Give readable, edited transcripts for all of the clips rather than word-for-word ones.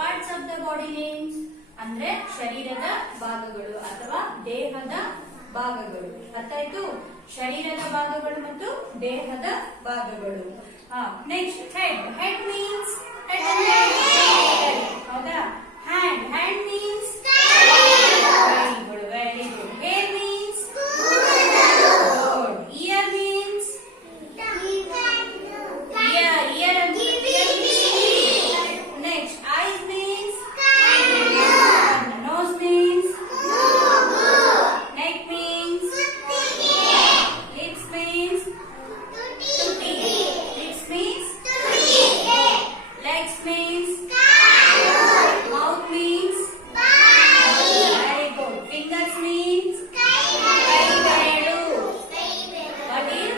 Parts of the body names ಅಂದ್ರೆ ಶರೀರದ ಭಾಗಗಳು ಅಥವಾ ದೇಹದ ಭಾಗಗಳು. ಅರ್ಥ ಆಯ್ತು? ಶರೀರದ ಭಾಗಗಳು ಮತ್ತು ದೇಹದ ಭಾಗಗಳು. Next head. ಹೆಡ್ ಮೀನ್ಸ್ ಹೌದಾ? Hand. Hand means very good, very good. Hair means good. Ear means ear. ಇಯರ್ ಅಂದ್ರೆ next eyes means nose means neck means lips means tutti. Lips means legs means mouth means very good. Fingers means kaiberu. What is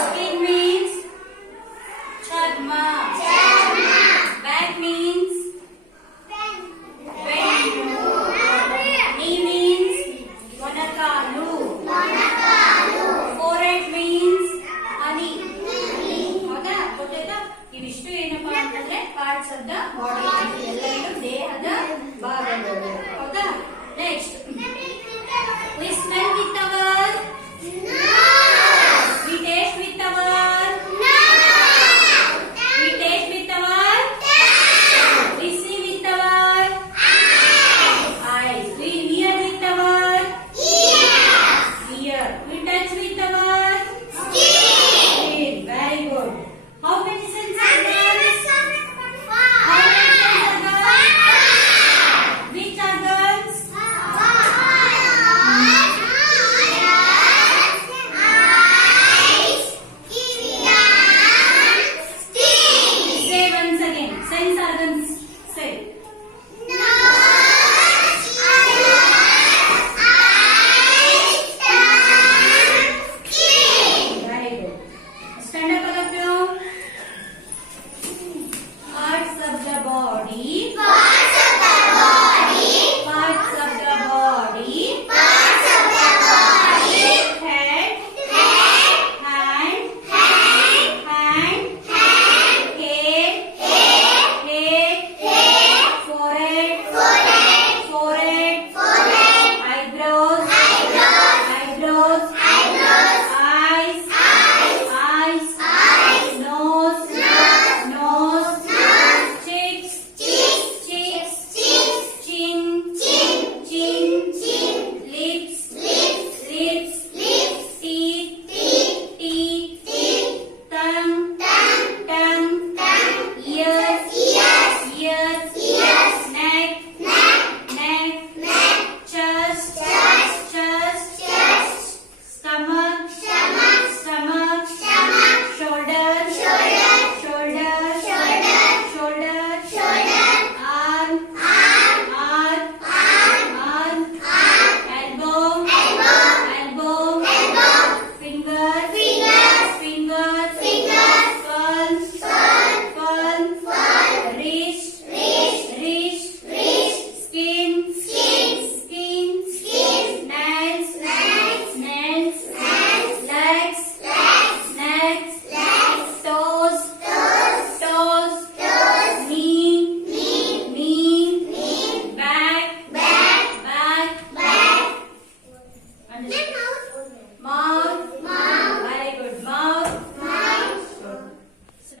skin means charma. Back means knee means ಮೊಣಕಾಲು. forehead means ಹನಿ. ಹೌದಾ? ಗೊತ್ತಾಯ್ತಾ? ಇವಿಷ್ಟು ಏನಪ್ಪಾ ಅಂತಂದ್ರೆ parts of the body.